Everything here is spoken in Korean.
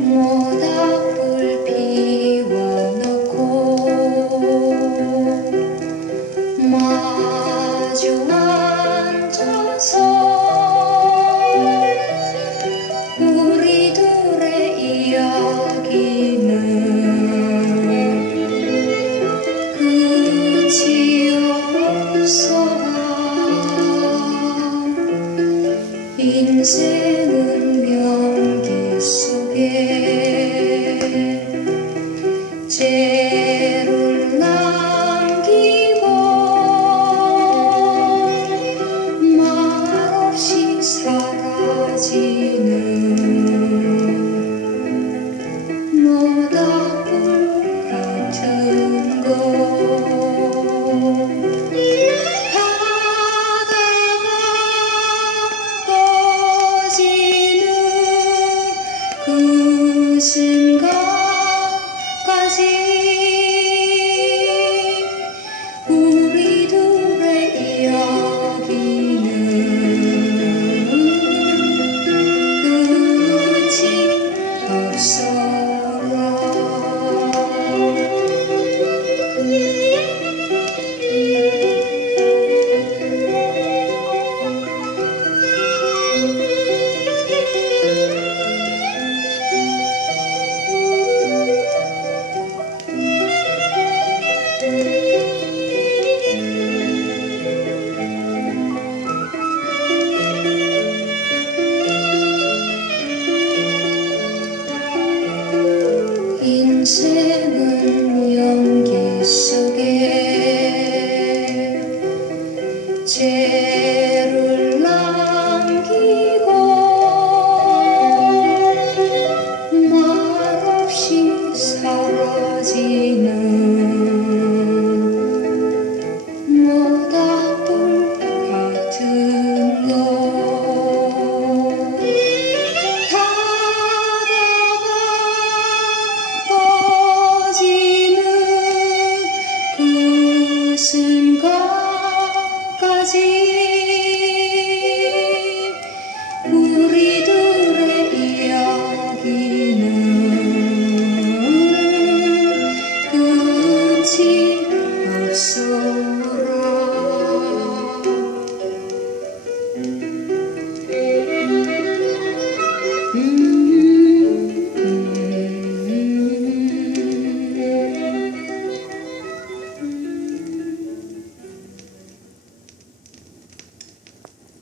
모닥불 피워놓고 마주 앉아서 우리 둘의 이야기는 끝이 없어가 인생은 경기 속에 죄를 남기고 말없이 사라지는 모닥불 같은 것 그 순간까지 우리 둘의 이야기는 끝이 없어라. 인생은 연기 속에 죄를 남기고 말없이 사라지는 모닥불 같은 것 그 순간까지 우리 둘의 이야기는 끝이